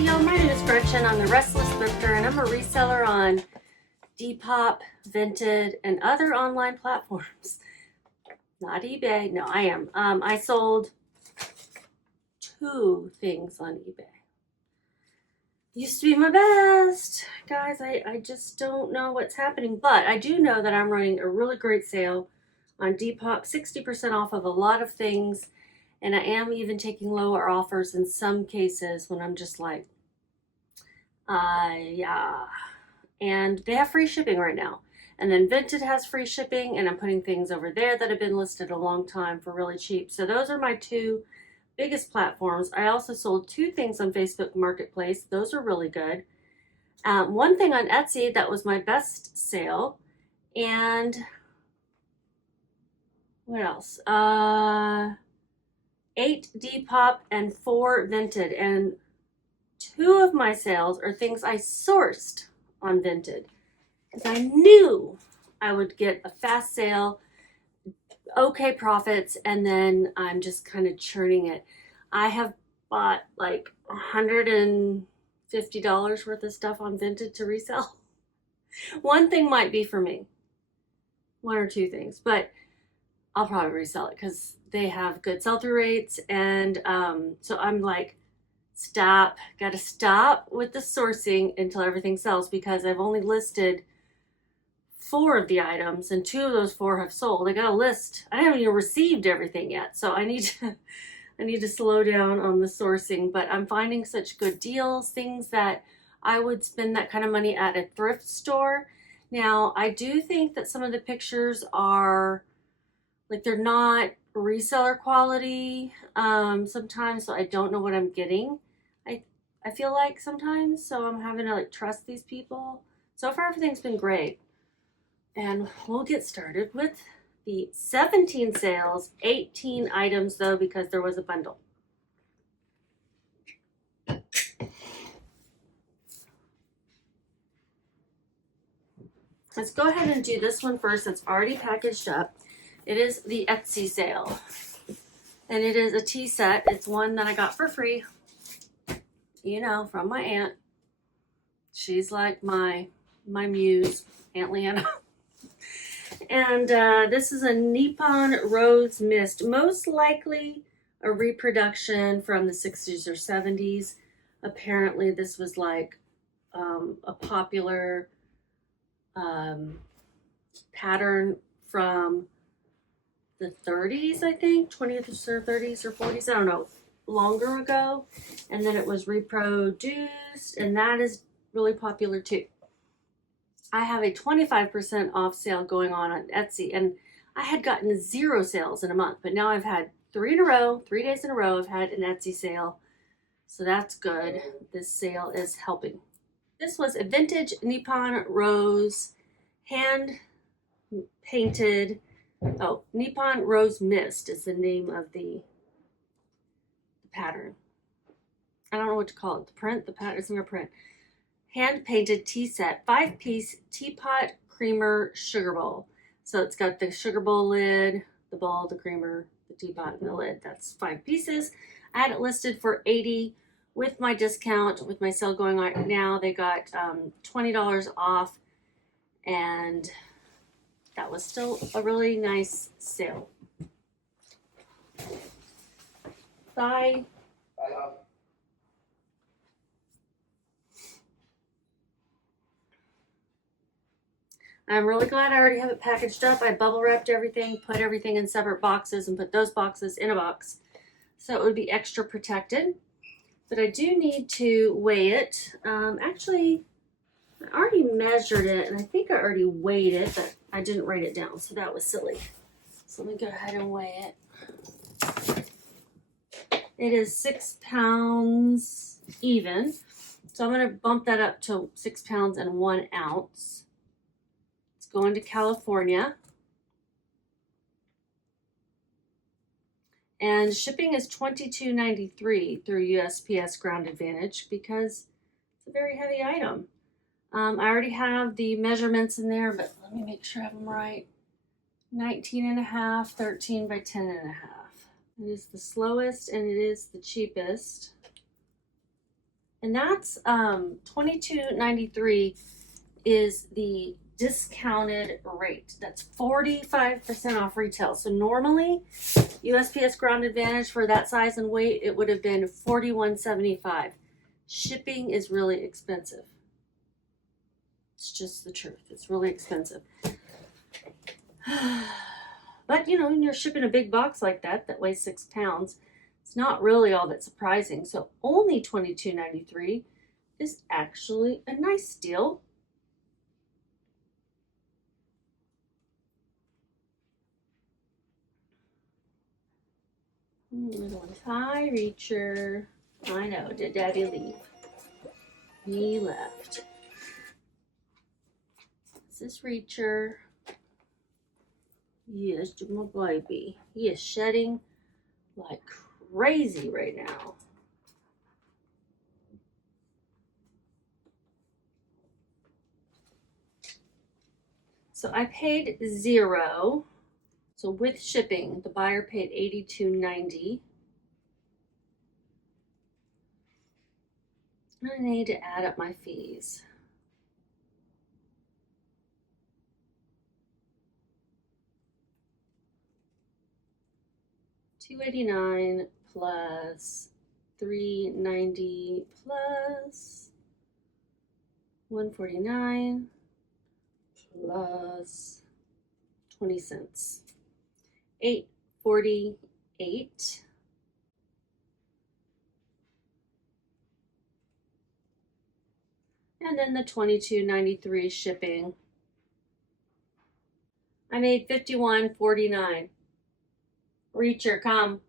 Howdy y'all, my name is Gretchen. I'm the Restless Thrifter and I'm a reseller on Depop, Vinted, and other online platforms. Not eBay, no I am. I sold 2 things on eBay. Used to be my best. Guys, I just don't know what's happening, but I do know that I'm running a really great sale on Depop, 60% off of a lot of things. And I am even taking lower offers in some cases when I'm just like, yeah. And they have free shipping right now. And then Vinted has free shipping, and I'm putting things over there that have been listed a long time for really cheap. So those are my 2 biggest platforms. I also sold 2 things on Facebook Marketplace. Those are really good. 1 thing on Etsy, that was my best sale. And what else? 8 Depop and 4 Vinted, and 2 of my sales are things I sourced on Vinted because I knew I would get a fast sale, okay profits, and then I'm just kind of churning it. I have bought like $150 worth of stuff on Vinted to resell. 1 thing might be for me, 1 or 2 things, but I'll probably resell it because they have good sell-through rates. And so I'm like, gotta stop with the sourcing until everything sells, because I've only listed 4 of the items and 2 of those 4 have sold. I got a list. I haven't even received everything yet. So I need to slow down on the sourcing, but I'm finding such good deals, things that I would spend that kind of money at a thrift store. Now, I do think that some of the pictures are like, they're not reseller quality sometimes, so I don't know what I'm getting. I feel like sometimes, so I'm having to like trust these people. So far everything's been great. And we'll get started with the 17 sales, 18 items though, because there was a bundle. Let's go ahead and do this one first. It's already packaged up. It is the Etsy sale, and it is a tea set. It's one that I got for free, you know, from my aunt. She's like my muse, Aunt Leanna. And this is a Nippon Rose Mist, most likely a reproduction from the 60s or 70s. Apparently this was like a popular pattern from the 30s, I think, 20th or 30s or 40s, I don't know, longer ago. And then it was reproduced, and that is really popular too. I have a 25% off sale going on Etsy, and I had gotten 0 sales in a month, but now I've had 3 days in a row, I've had an Etsy sale. So that's good. This sale is helping. This was a vintage Nippon Rose hand painted. Oh, Nippon Rose Mist is the name of the pattern. I don't know what to call it. The print, the pattern, it's in a print. Hand painted tea set, 5-piece teapot creamer sugar bowl. So it's got the sugar bowl lid, the bowl, the creamer, the teapot, and the lid. That's 5 pieces. I had it listed for $80 with my discount, with my sale going on now. They got $20 off, and that was still a really nice sale. Bye. Bye. I'm really glad I already have it packaged up. I bubble wrapped everything, put everything in separate boxes, and put those boxes in a box so it would be extra protected. But I do need to weigh it. Actually, I already measured it, and I think I already weighed it, but I didn't write it down, so that was silly. So let me go ahead and weigh it. It is 6 pounds even. So I'm going to bump that up to 6 pounds and 1 ounce. It's going to California. And shipping is $22.93 through USPS Ground Advantage because it's a very heavy item. I already have the measurements in there, but let me make sure I have them right. 19.5, 13 by 10.5. It is the slowest and it is the cheapest. And that's $22.93 is the discounted rate. That's 45% off retail. So normally USPS Ground Advantage for that size and weight, it would have been $41.75. Shipping is really expensive. It's just the truth. It's really expensive. But you know, when you're shipping a big box like that weighs 6 pounds, it's not really all that surprising. So only $22.93 is actually a nice deal. Little one. Hi, Reacher. I know. Did Daddy leave? He left. This is Reacher. Yes, my baby. He is shedding like crazy right now. So I paid $0. So with shipping, the buyer paid $82.90. I need to add up my fees. $289 plus $390 plus $149 plus 20 cents. $8.48. And then the $22.93 shipping. I made $51.49. Reacher, come.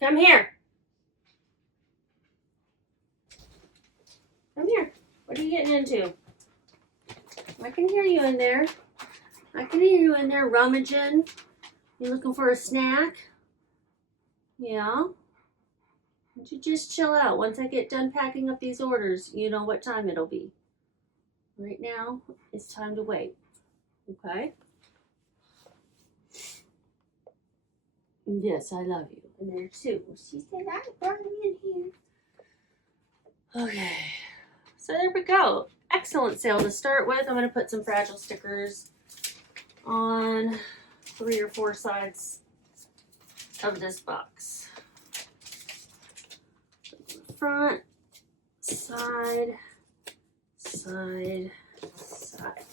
Come here. Come here. What are you getting into? I can hear you in there. I can hear you in there rummaging. You looking for a snack? Yeah. Why don't you just chill out? Once I get done packing up these orders, you know what time it'll be. Right now, it's time to wait. Okay? Yes, I love you. And there too. She said, I brought him in here. Okay. So there we go. Excellent sale to start with. I'm going to put some fragile stickers on 3 or 4 sides of this box. Front, side, side, side.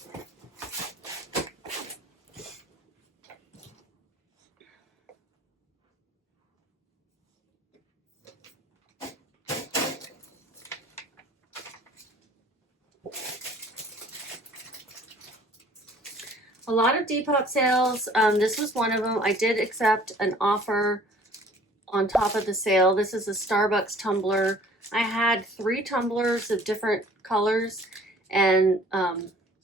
A lot of Depop sales. This was one of them. I did accept an offer on top of the sale. This is a Starbucks tumbler. I had 3 tumblers of different colors, and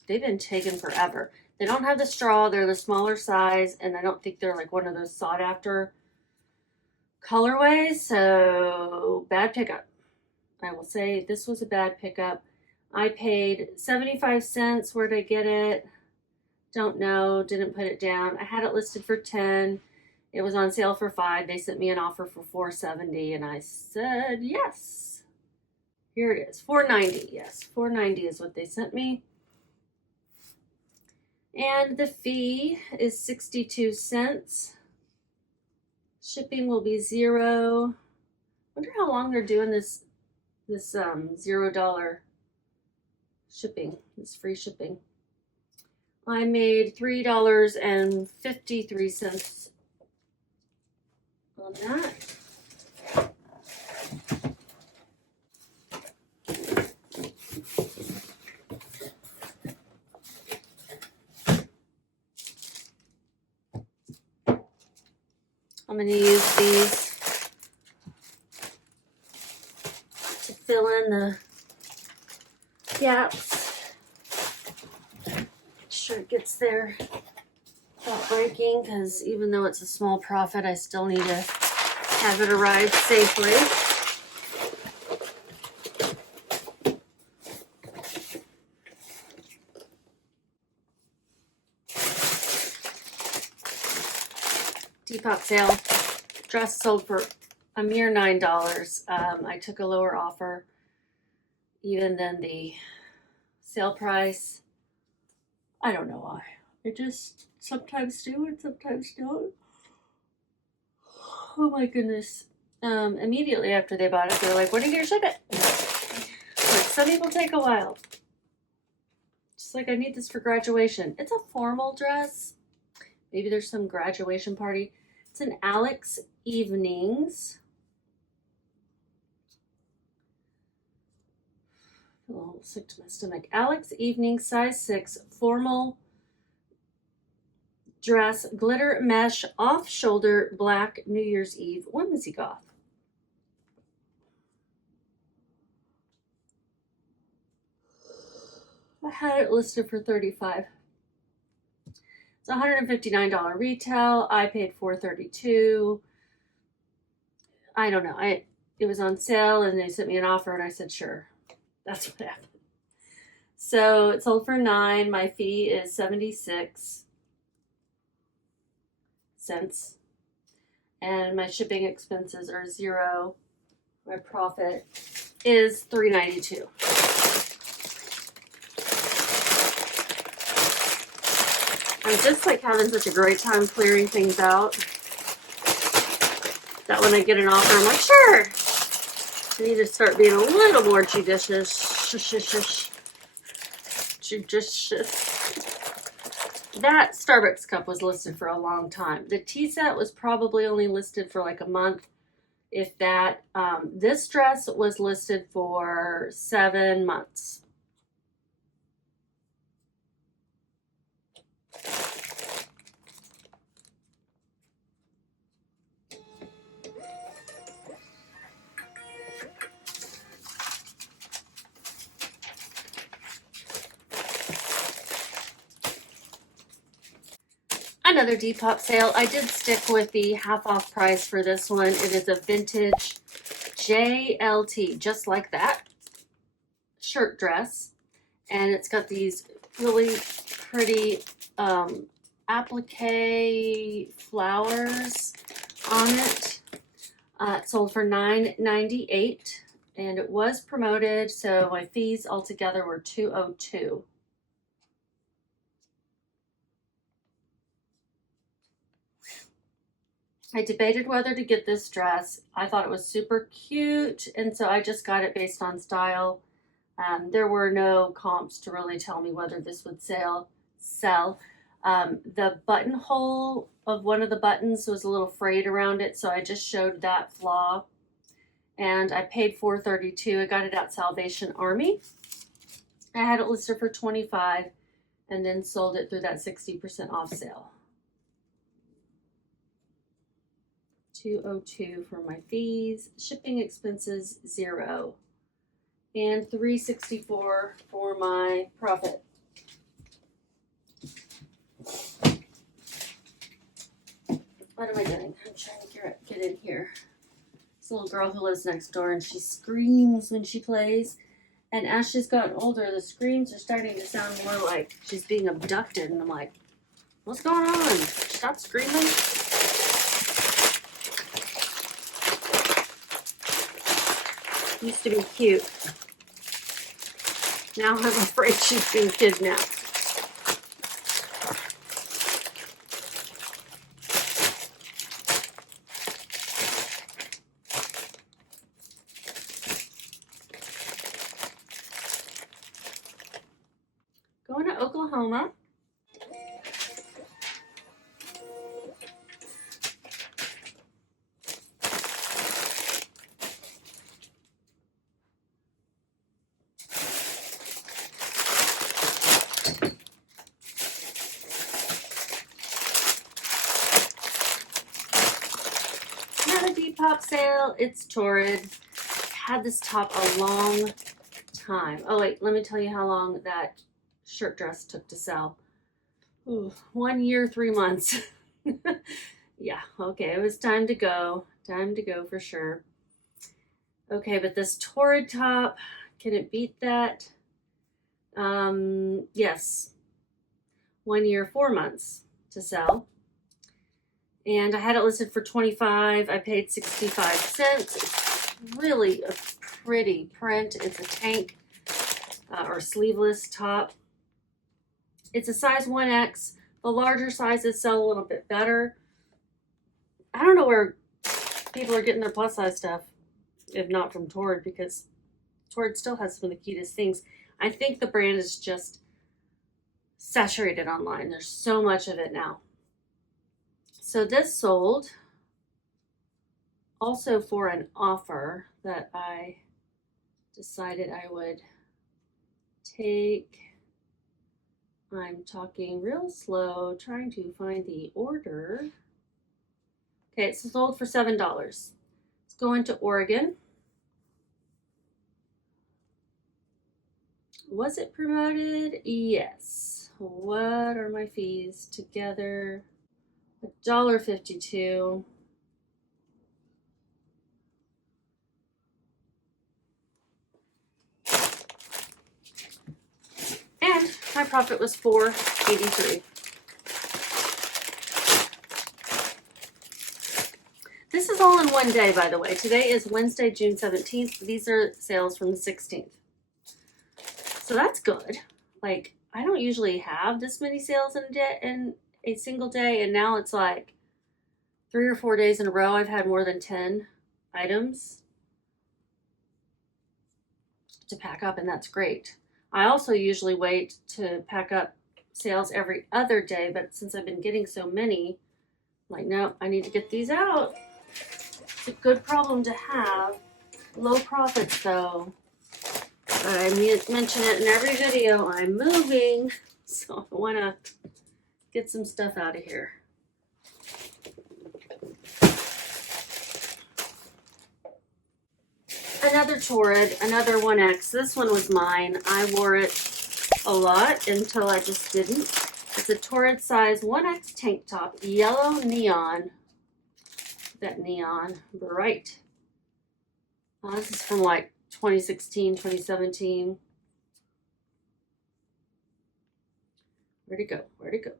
they've been taken forever. They don't have the straw. They're the smaller size, and I don't think they're like one of those sought after colorways. So bad pickup. I will say this was a bad pickup. I paid 75 cents. Where'd I get it? Don't know. Didn't put it down. I had it listed for 10. It was on sale for 5. They sent me an offer for $4.70, and I said yes. Here it is, $4.90. Yes, $4.90 is what they sent me. And the fee is 62 cents. Shipping will be $0. Wonder how long they're doing this $0 shipping, this free shipping. I made $3.53 on that. I'm going to use these to fill in the gaps. Sure it gets there without breaking, because even though it's a small profit, I still need to have it arrive safely. Depop sale. dress sold for a mere $9. I took a lower offer even than the sale price. I don't know why. I just sometimes do and sometimes don't. Oh my goodness. Immediately after they bought it, they're like, when are you gonna ship it? Like, some people take a while. Just like, I need this for graduation. It's a formal dress. Maybe there's some graduation party. It's an Alex Evenings. A little sick to my stomach. Alex Evenings, size 6, formal dress, glitter mesh, off-shoulder, black, New Year's Eve, whimsy goth. I had it listed for $35. It's $159 retail. I paid $432. I don't know. It was on sale and they sent me an offer and I said sure. That's what happened. So it sold for $9. My fee is 76 cents. And my shipping expenses are $0. My profit is $3.92. I'm just like having such a great time clearing things out that when I get an offer, I'm like, sure. I need to start being a little more judicious. That Starbucks cup was listed for a long time. The tea set was probably only listed for like a month, if that. This dress was listed for 7 months. Another Depop sale. I did stick with the half off price for this one. It is a vintage JLT, just like that, shirt dress. And it's got these really pretty applique flowers on it. It sold for $9.98 and it was promoted, so my fees altogether were $202. I debated whether to get this dress. I thought it was super cute, and so I just got it based on style. There were no comps to really tell me whether this would sell. The buttonhole of one of the buttons was a little frayed around it, so I just showed that flaw. And I paid $432. I got it at Salvation Army. I had it listed for $25 and then sold it through that 60% off sale. $202 for my fees, shipping expenses $0, and $364 for my profit. What am I doing? I'm trying to get in here. This little girl who lives next door, and she screams when she plays. And as she's gotten older, the screams are starting to sound more like she's being abducted. And I'm like, what's going on? Stop screaming. Used to be cute. Now I'm afraid she's being kidnapped. Going to Oklahoma. Not a Depop sale. It's torrid. Had this top a long time. Oh wait, let me tell you how long that shirt dress took to sell. Ooh, 1 year, 3 months. Yeah, okay, it was time to go. Time to go for sure. Okay, but this torrid top, can it beat that? Yes. 1 year, 4 months to sell. And I had it listed for $25. I paid 65 cents. It's really a pretty print. It's a tank or sleeveless top. It's a size 1X. The larger sizes sell a little bit better. I don't know where people are getting their plus size stuff, if not from Torrid, because Torrid still has some of the cutest things. I think the brand is just saturated online. There's so much of it now. So this sold also for an offer that I decided I would take. I'm talking real slow, trying to find the order. Okay, it's sold for $7. It's going to Oregon. Was it promoted? Yes. What are my fees together? $1.52. And my profit was $4.83. This is all in one day, by the way. Today is Wednesday, June 17th. These are sales from the 16th. So that's good. Like, I don't usually have this many sales in a single day, and now it's like 3 or 4 days in a row I've had more than 10 items to pack up, and that's great. I also usually wait to pack up sales every other day, but since I've been getting so many, I'm like, no, I need to get these out. It's a good problem to have. Low profits though. I mention it in every video. I'm moving, so I want to get some stuff out of here. Another Torrid, another 1X. This one was mine. I wore it a lot until I just didn't. It's a Torrid size 1X tank top, yellow neon. That neon, bright. This is from like 2016, 2017. Where'd it go? Where'd it go?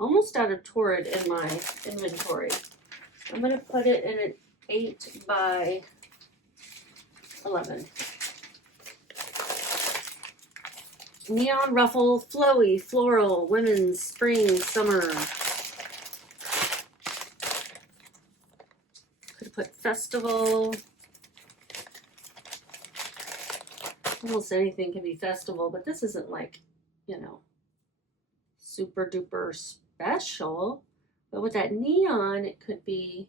Almost out of Torrid in my inventory. I'm going to put it in an 8 by 11. Neon ruffle, flowy, floral, women's, spring, summer. Could have put festival. Almost anything can be festival, but this isn't like, you know, super duper special. But with that neon, it could be,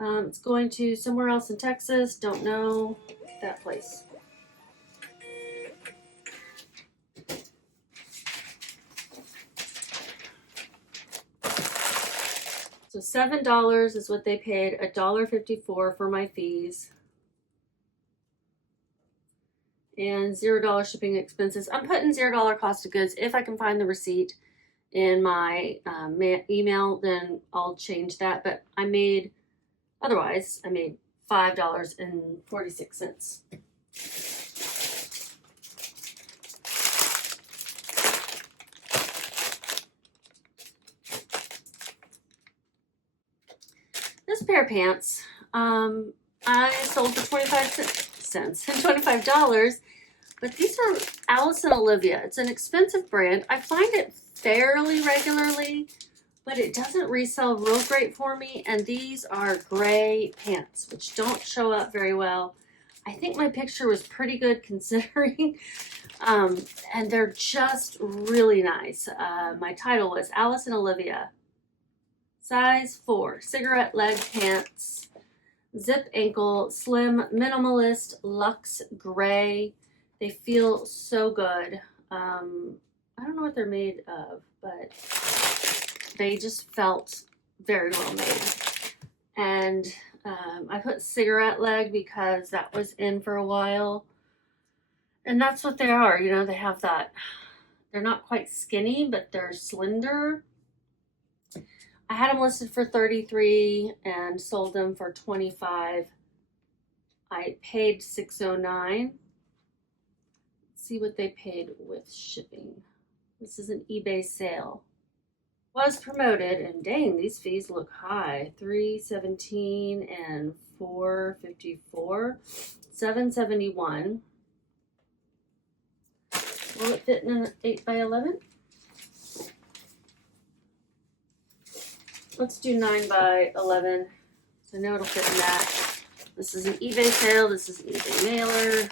it's going to somewhere else in Texas. Don't know that place. So $7 is what they paid, $1.54 for my fees, and $0 shipping expenses. I'm putting $0 cost of goods. If I can find the receipt in my email, then I'll change that. But I made $5.46. This pair of pants, I sold for 25 cents and $25, but these are Alice and Olivia. It's an expensive brand. I find it fairly regularly, but it doesn't resell real great for me. And these are gray pants, which don't show up very well. I think my picture was pretty good considering, and they're just really nice. My title was Alice and Olivia. Size 4, cigarette leg pants, zip ankle, slim, minimalist, luxe gray. They feel so good. I don't know what they're made of, but they just felt very well made. And I put cigarette leg because that was in for a while. And that's what they are. You know, they have that. They're not quite skinny, but they're slender. I had them listed for $33 and sold them for $25. I paid $6.09. Let's see what they paid with shipping. This is an eBay sale. was promoted, and dang, these fees look high. $317 and $454, $771. Will it fit in an 8x11? Let's do 9x11. So I know it'll fit in that. This is an eBay sale. This is an eBay mailer.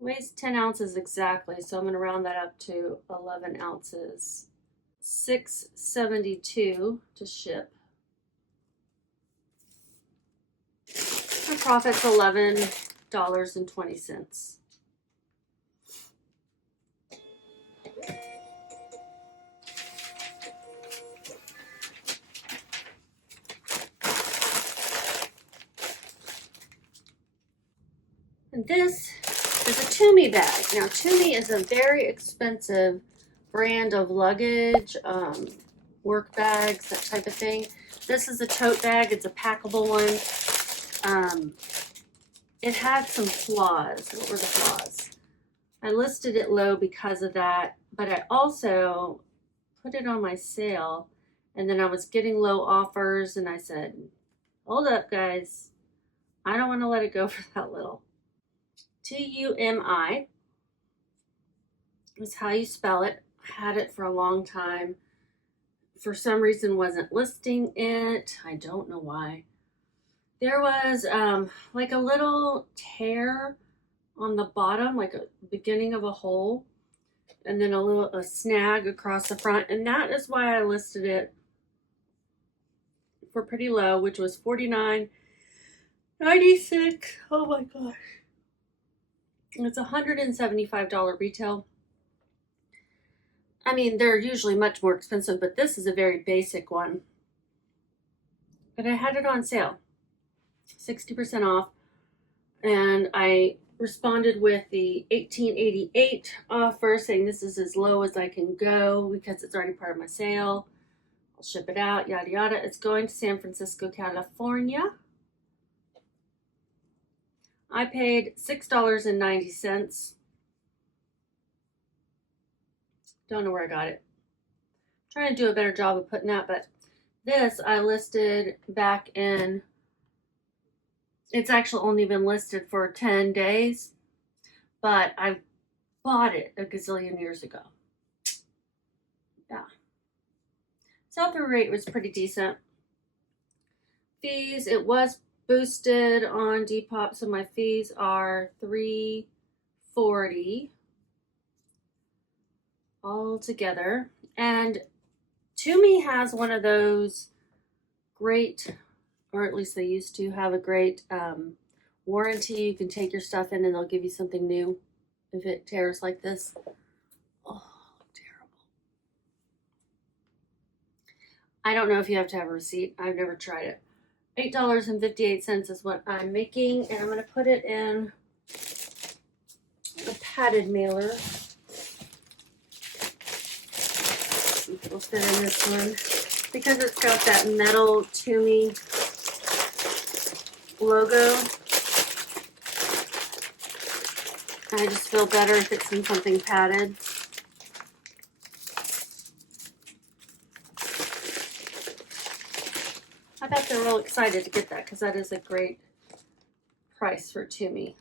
Weighs 10 ounces exactly, so I'm going to round that up to 11 ounces. $6.72 to ship. My profit's $11.20. And this is a Tumi bag. Now, Tumi is a very expensive brand of luggage, work bags, that type of thing. This is a tote bag. It's a packable one. It had some flaws. What were the flaws? I listed it low because of that, but I also put it on my sale, and then I was getting low offers, and I said, hold up, guys. I don't want to let it go for that little. Tumi is how you spell it. I had it for a long time. For some reason, wasn't listing it. I don't know why. There was like a little tear on the bottom, like a beginning of a hole, and then a snag across the front, and that is why I listed it for pretty low, which was $49.96. Oh my gosh. It's $175 retail. I mean, they're usually much more expensive, but this is a very basic one. But I had it on sale, 60% off, and I responded with the $18.88 offer, saying this is as low as I can go because it's already part of my sale. I'll ship it out, yada yada. It's going to San Francisco, California. I paid $6.90. Don't know where I got it. I'm trying to do a better job of putting that, but this I listed back in, it's actually only been listed for 10 days, but I bought it a gazillion years ago. Yeah. Sell-through rate was pretty decent. Fees, it was boosted on Depop, so my fees are $340 all together. And Tumi has one of those great, or at least they used to have a great warranty. You can take your stuff in and they'll give you something new if it tears like this. Oh, terrible. I don't know if you have to have a receipt. I've never tried it. $8.58 is what I'm making, and I'm going to put it in a padded mailer. We'll fit in this one because it's got that metal Tumi logo. I just feel better if it's in something padded. I bet they're real excited to get that because that is a great price for Tumi.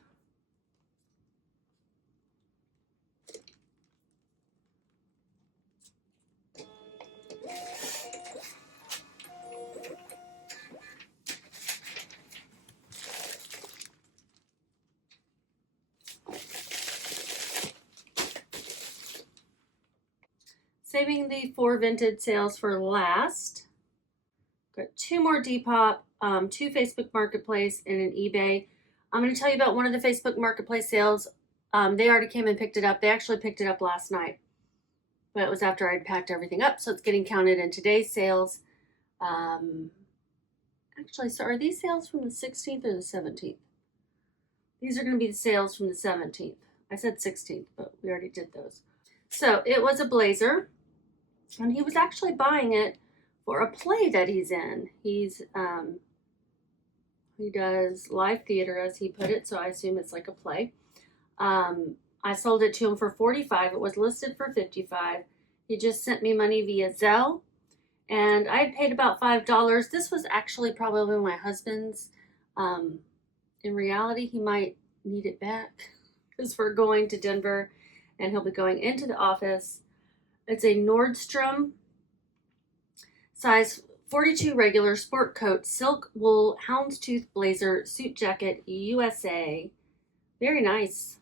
Saving the 4 Vinted sales for last. Got 2 more Depop, 2 Facebook Marketplace, and an eBay. I'm going to tell you about one of the Facebook Marketplace sales. They already came and picked it up. They actually picked it up last night, but it was after I'd packed everything up, so it's getting counted in today's sales. Actually, so are these sales from the 16th or the 17th? These are going to be the sales from the 17th. I said 16th, but we already did those. So it was a blazer, and he was actually buying it for a play that he's in. He does live theater, as he put it, so I assume it's like a play. I sold it to him for $45. It was listed for $55. He just sent me money via Zelle, and I had paid about $5. This was actually probably my husband's. In reality, he might need it back because we're going to Denver, and he'll be going into the office. It's a Nordstrom size 42 regular sport coat, silk wool, houndstooth blazer, suit jacket, USA. Very nice.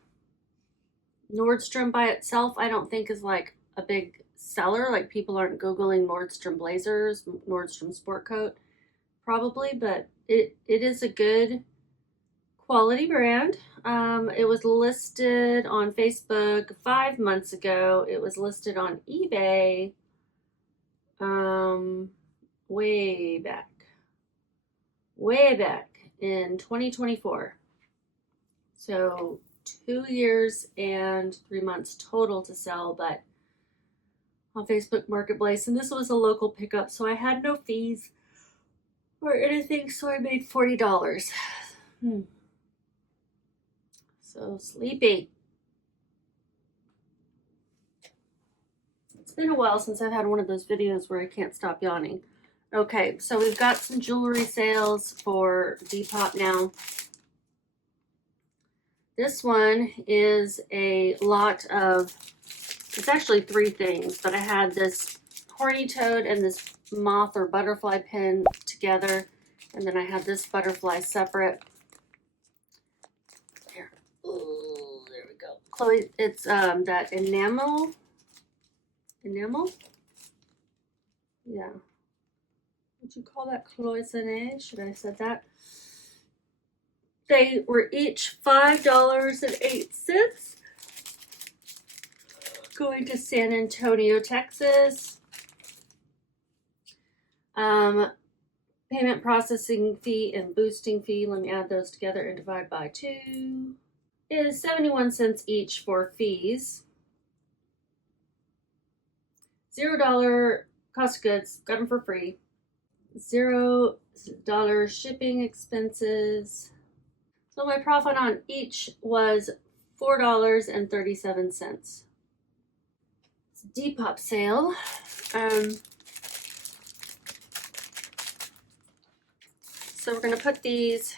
Nordstrom by itself, I don't think is like a big seller. Like people aren't Googling Nordstrom blazers, Nordstrom sport coat, probably, but it is a good quality brand. It was listed on Facebook 5 months ago. It was listed on eBay way back in 2024. So 2 years and 3 months total to sell, but on Facebook Marketplace. And this was a local pickup, so I had no fees or anything, so I made $40. So sleepy. It's been a while since I've had one of those videos where I can't stop yawning. Okay, so we've got some jewelry sales for Depop now. This one is a lot of, it's actually 3 things, but I had this horny toad and this moth or butterfly pin together, and then I had this butterfly separate. There. Ooh, there we go. Chloe, it's that enamel. Yeah. Would you call that cloisonné? Should I have said that? They were each $5.08. Going to San Antonio, Texas. Payment processing fee and boosting fee, let me add those together and divide by 2, is 71 cents each for fees. $0 cost of goods, got them for free. $0 shipping expenses. So my profit on each was $4.37. It's a Depop sale. So we're going to put these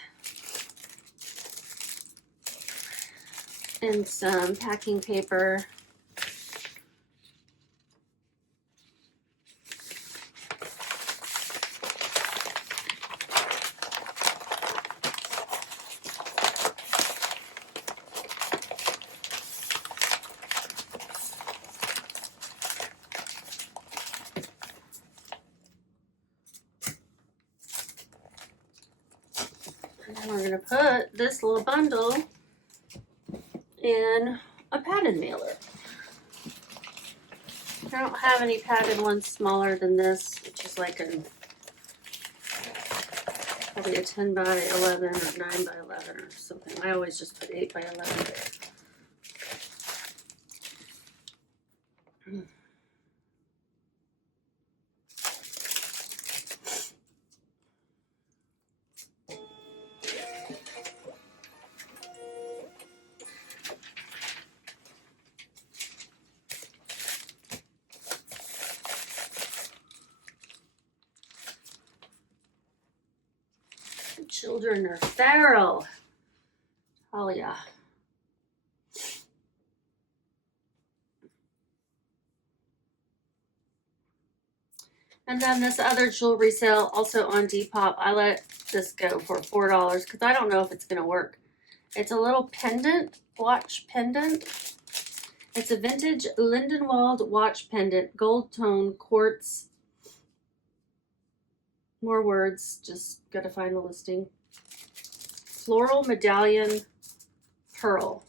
in some packing paper. And then we're going to put this little bundle in a padded mailer. I don't have any padded ones smaller than this, which is like probably a 10 by 11 or 9 by 11 or something. I always just put 8 by 11. Children are feral. Oh yeah. And then this other jewelry sale also on Depop. I let this go for $4 because I don't know if it's going to work. It's a little pendant, watch pendant. It's a vintage Lindenwald watch pendant, gold tone quartz. More words, just gotta find the listing. Floral medallion pearl.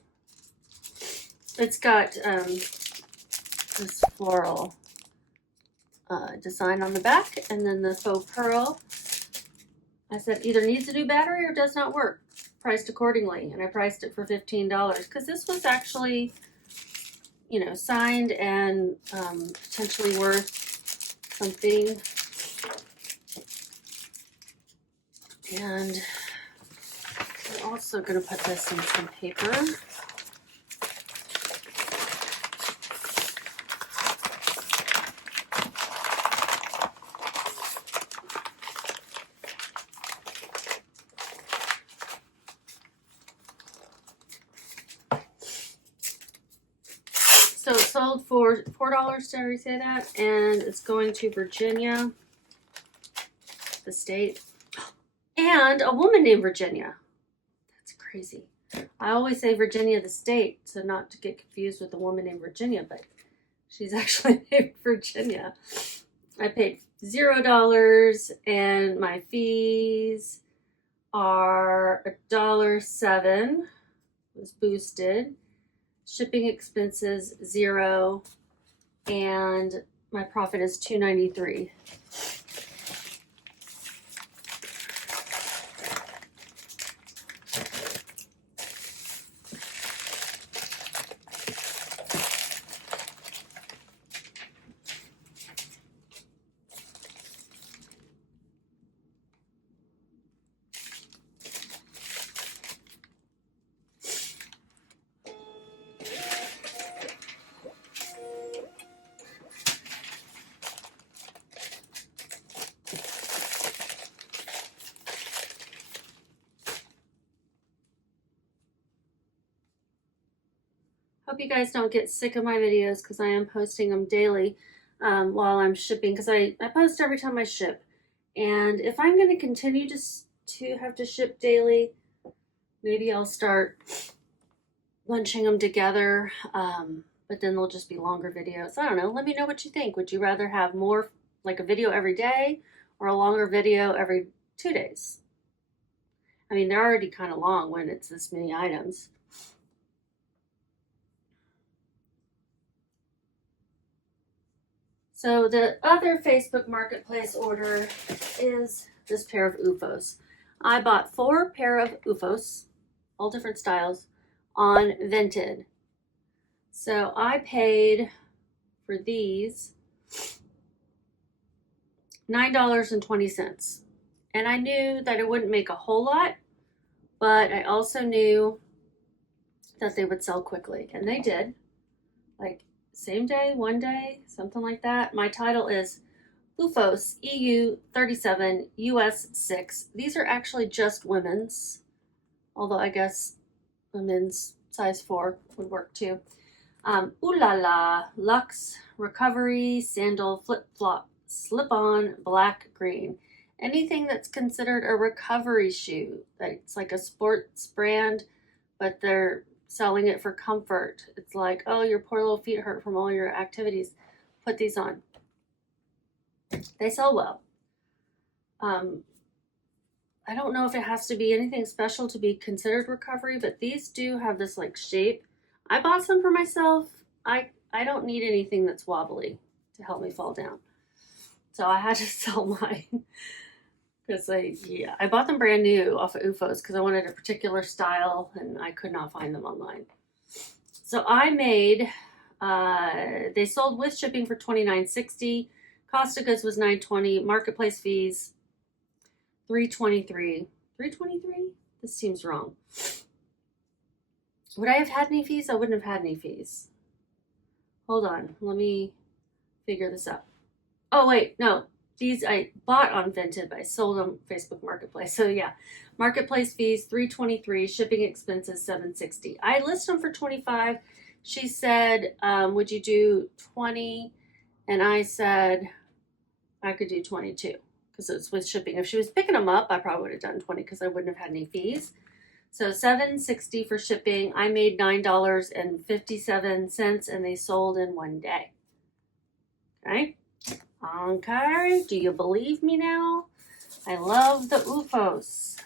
It's got this floral design on the back, and then the faux pearl. I said either needs a new battery or does not work. Priced accordingly, and I priced it for $15 because this was actually, signed and potentially worth something. And we're also going to put this in some paper. So it sold for $4, did I already say that? And it's going to Virginia, the state. And a woman named Virginia. That's crazy. I always say Virginia, the state, so not to get confused with a woman named Virginia, but she's actually named Virginia. I paid $0 and my fees are $1.07. Was boosted. Shipping expenses $0, and my profit is $2.93. Hope you guys don't get sick of my videos because I am posting them daily while I'm shipping, because I post every time I ship. And if I'm going to continue to have to ship daily, maybe I'll start bunching them together, but then they'll just be longer videos. I don't know. Let me know what you think. Would you rather have more, like a video every day, or a longer video every 2 days? I mean, they're already kind of long when it's this many items. So the other Facebook Marketplace order is this pair of UFOs. I bought 4 pair of UFOs, all different styles, on Vinted. So I paid for these $9.20. And I knew that it wouldn't make a whole lot, but I also knew that they would sell quickly. And they did. Like, same day, one day, something like that. My title is UFOs EU 37 US 6. These are actually just women's, although I guess women's size 4 would work too. Ooh La La Luxe Recovery Sandal Flip Flop Slip On Black Green. Anything that's considered a recovery shoe. It's like a sports brand, but they're selling it for comfort. It's like, oh, your poor little feet hurt from all your activities. Put these on. They sell well. I don't know if it has to be anything special to be considered recovery, but these do have this like shape. I bought some for myself. I don't need anything that's wobbly to help me fall down. So I had to sell mine. Because I bought them brand new off of UFOs because I wanted a particular style and I could not find them online. So I made, they sold with shipping for $29.60. Cost of goods was $9.20. Marketplace fees $3.23. $3.23? This seems wrong. Would I have had any fees? I wouldn't have had any fees. Hold on. Let me figure this out. Oh, wait. No. These I bought on Vinted, but I sold on Facebook Marketplace. So yeah, Marketplace fees $3.23, shipping expenses $7.60. I list them for $25. She said, "Would you do 20?" And I said I could do 22 because it's with shipping. If she was picking them up, I probably would have done 20 because I wouldn't have had any fees. So $7.60 for shipping. I made $9.57, and they sold in one day. Okay. Okay, do you believe me now? I love the UFOs.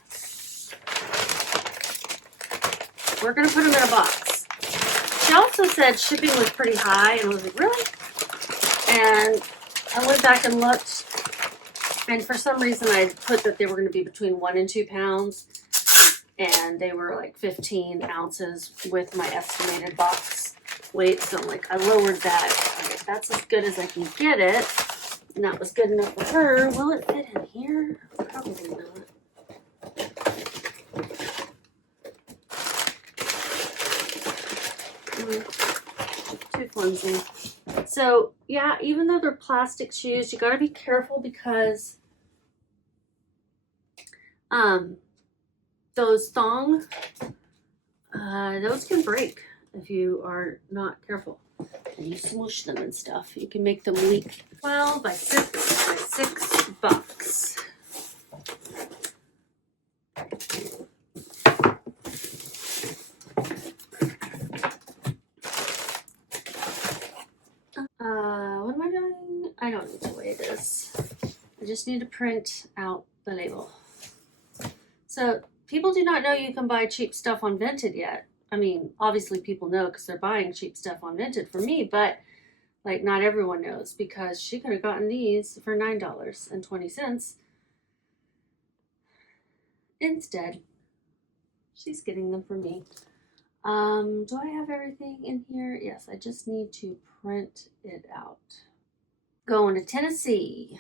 We're going to put them in a box. She also said shipping was pretty high, and I was like, really? And I went back and looked, and for some reason I put that they were going to be between 1 and 2 pounds, and they were like 15 ounces with my estimated box weight, so I'm like, I lowered that. Okay, that's as good as I can get it. And that was good enough for her. Will it fit in here? Probably not. Too flimsy. So yeah, even though they're plastic shoes, you got to be careful because those thong, those can break if you are not careful. And you smoosh them and stuff. You can make them leak. 12 by 6 by $6. What am I doing? I don't need to weigh this. I just need to print out the label. So people do not know you can buy cheap stuff on Vinted yet. I mean, obviously people know because they're buying cheap stuff on Vinted for me, but like not everyone knows because she could have gotten these for $9.20. Instead, she's getting them for me. Do I have everything in here? Yes, I just need to print it out. Going to Tennessee.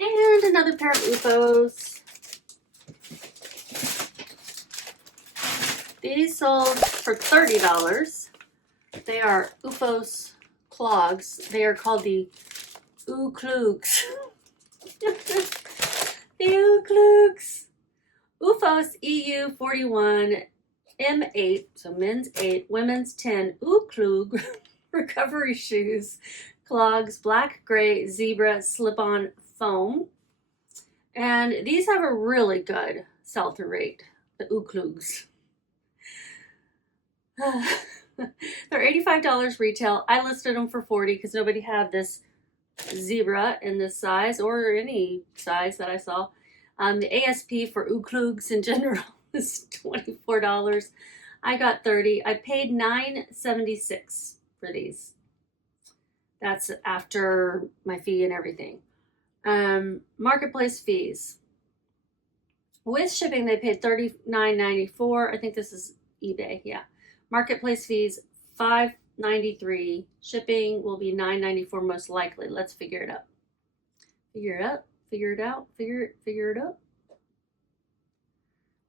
And another pair of UFOs. These sold for $30. They are UFOs clogs. They are called the Ooklugs. The Ooklugs. UFOs EU 41 M8, so men's 8, women's 10 Ooklug recovery shoes, clogs, black, gray, zebra, slip-on foam. And these have a really good sell-through rate, the Ooklugs. They're $85 retail. I listed them for $40 because nobody had this zebra in this size or any size that I saw. The ASP for Ooklugs in general is $24. I got $30. I paid $9.76 for these. That's after my fee and everything. Marketplace fees. With shipping, they paid $39.94. I think this is eBay. Yeah. Marketplace fees $5.93. Shipping will be $9.94 most likely. Let's figure it out. Figure it out. Figure it out. Figure it out.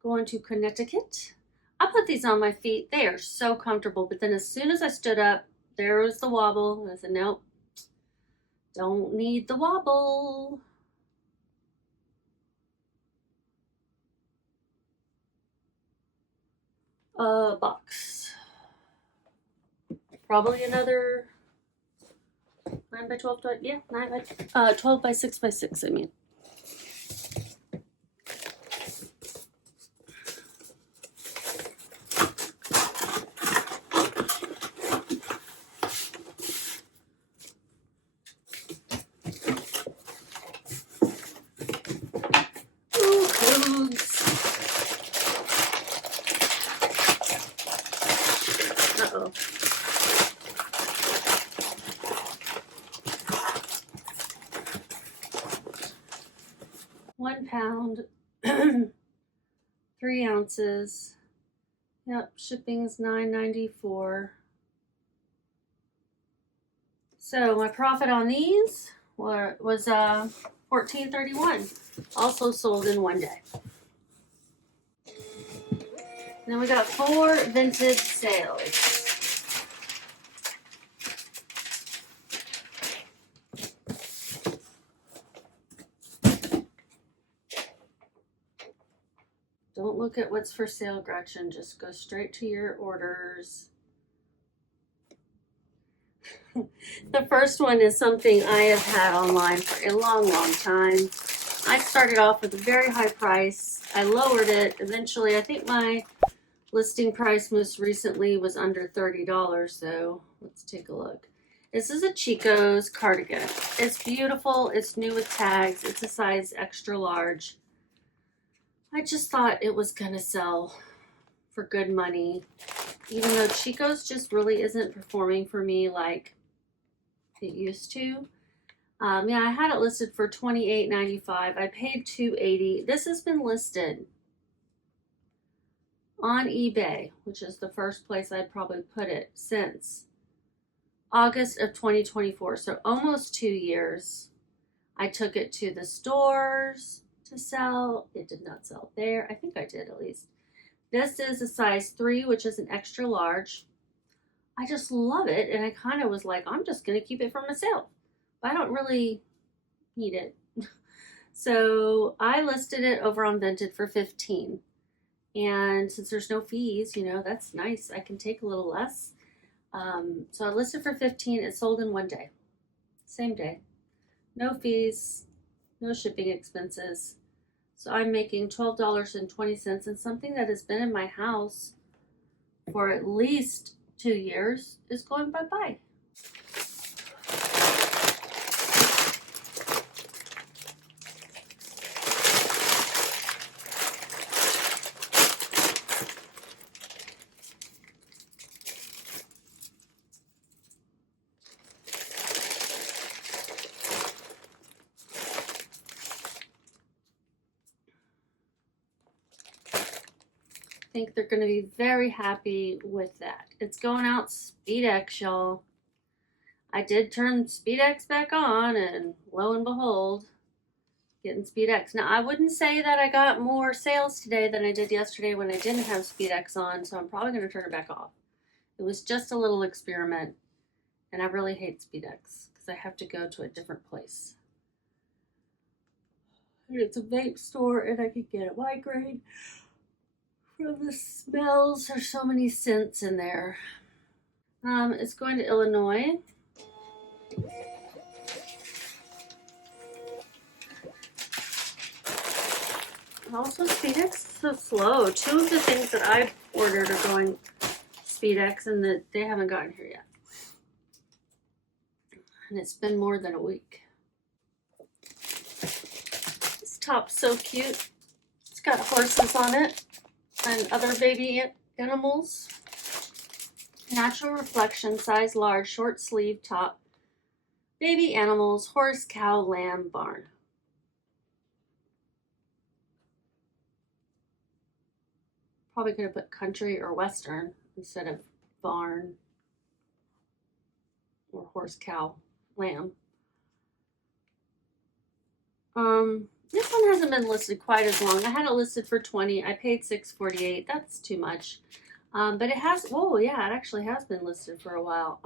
Going to Connecticut. I put these on my feet. They are so comfortable. But then as soon as I stood up, there was the wobble. And I said, nope, don't need the wobble. Box. Probably another 9 by 12. Yeah, 12 by 6 by 6. I mean. Uh-oh. £1, 3 ounces. Yep, shipping's $9.94. So my profit on these was $14.31. Also sold in one day. Then we got 4 Vinted sales. Don't look at what's for sale, Gretchen. Just go straight to your orders. The first one is something I have had online for a long, long time. I started off with a very high price. I lowered it. Eventually, I think my listing price most recently was under $30, so let's take a look. This is a Chico's cardigan. It's beautiful. It's new with tags. It's a size extra large. I just thought it was gonna sell for good money, even though Chico's just really isn't performing for me like it used to. Yeah, I had it listed for $28.95. I paid $2.80. This has been listed on eBay, which is the first place I'd probably put it since August of 2024. So almost 2 years. I took it to the stores to sell. It did not sell there. I think I did at least. This is a size 3, which is an extra large. I just love it. And I kind of was like, I'm just going to keep it for myself. But I don't really need it. So I listed it over on Vinted for $15. And since there's no fees, you know, that's nice. I can take a little less. So I listed for $15. It sold in 1 day. Same day. No fees, no shipping expenses. So I'm making $12.20, and something that has been in my house for at least 2 years is going bye-bye. I think they're going to be very happy with that. It's going out SpeedX, y'all. I did turn SpeedX back on, and lo and behold, getting SpeedX. Now, I wouldn't say that I got more sales today than I did yesterday when I didn't have SpeedX on, so I'm probably going to turn it back off. It was just a little experiment, and I really hate SpeedX because I have to go to a different place. And it's a vape store, and I could get a migraine from the smells. There's so many scents in there. It's going to Illinois. Also, SpeedX is so slow. 2 of the things that I've ordered are going SpeedX, and that they haven't gotten here yet. And it's been more than a week. This top's so cute. It's got horses on it and other baby animals. Natural reflection, size large, short sleeve top. Baby animals, horse, cow, lamb, barn. Probably could have put country or western instead of barn or horse, cow, lamb. This one hasn't been listed quite as long. I had it listed for $20. I paid $6.48. That's too much. But it has, oh yeah, it actually has been listed for a while.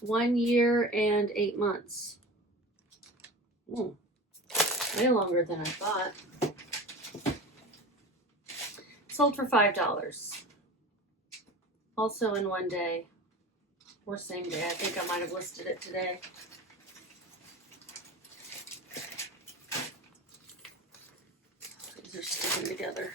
1 year and 8 months. Way longer than I thought. Sold for $5. Also in 1 day or same day. I think I might have listed it today. These are sticking together.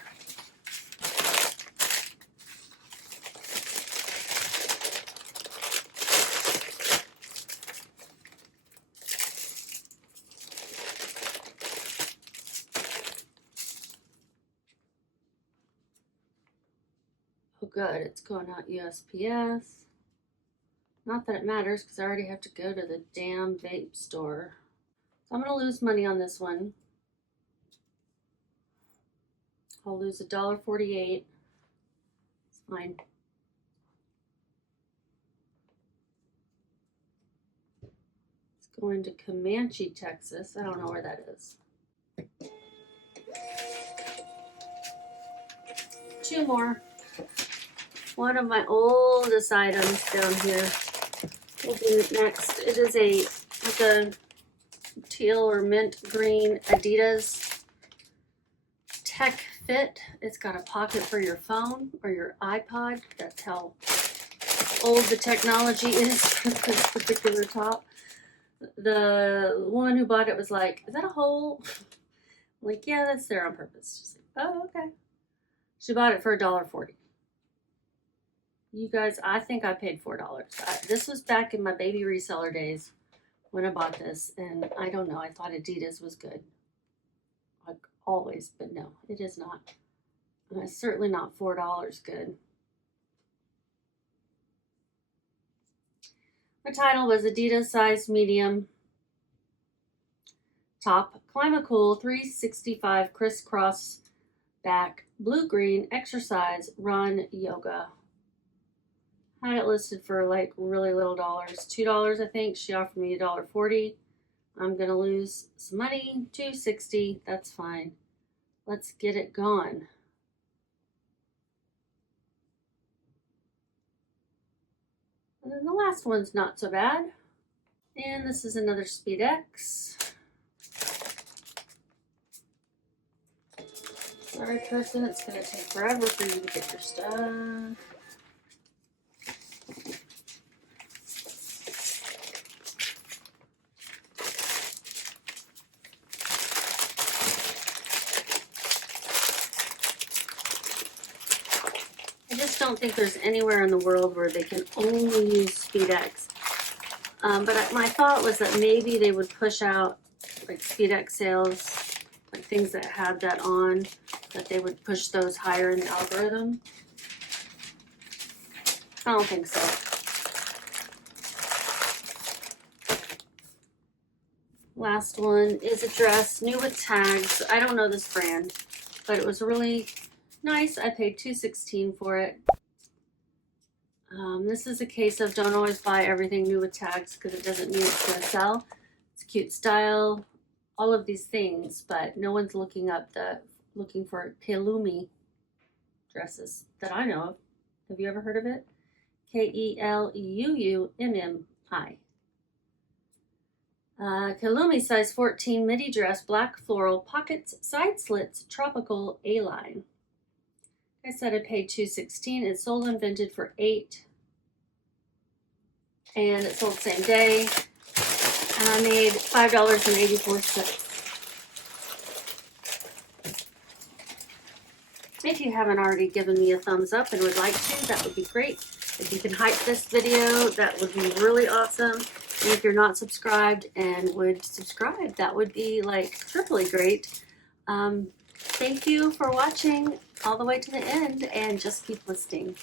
Oh good, it's going out USPS. Not that it matters because I already have to go to the damn vape store. So I'm going to lose money on this one. I'll lose $1.48. It's fine. It's going to Comanche, Texas. I don't know where that is. 2 more. One of my oldest items down here will be next. It is like a teal or mint green Adidas Tech Fit. It's got a pocket for your phone or your iPod. That's how old the technology is for this particular top. The woman who bought it was like, is that a hole? I'm like, yeah, that's there on purpose. She's like, oh, okay. She bought it for $1.40. You guys, I think I paid $4. This was back in my baby reseller days when I bought this, and I don't know, I thought Adidas was good. Like always, but no, it is not. And it's certainly not $4 good. My title was Adidas size medium top, Climacool 365 crisscross back, blue, green, exercise, run, yoga. Had it listed for like really little dollars, $2 I think. She offered me $1.40. I'm gonna lose some money, $2.60, that's fine. Let's get it gone. And then the last one's not so bad. And this is another SpeedX. Sorry, person, it's gonna take forever for you to get your stuff. I just don't think there's anywhere in the world where they can only use SpeedX. But my thought was that maybe they would push out like SpeedX sales, like things that had that on, that they would push those higher in the algorithm. I don't think so. Last one is a dress, new with tags. I don't know this brand, but it was really nice. I paid $2.16 for it. This is a case of don't always buy everything new with tags because it doesn't mean it's going to sell. It's a cute style, all of these things, but no one's looking for Kelumi dresses that I know of. Have you ever heard of it? Kelummi. Kelumi size 14 midi dress, black floral, pockets, side slits, tropical A-line. I said I paid $2.16. It sold on Vinted for $8. And it sold the same day. And I made $5.84. If you haven't already given me a thumbs up and would like to, that would be great. If you can hype this video, that would be really awesome. And if you're not subscribed and would subscribe, that would be like triply great. Thank you for watching all the way to the end, and just keep listening.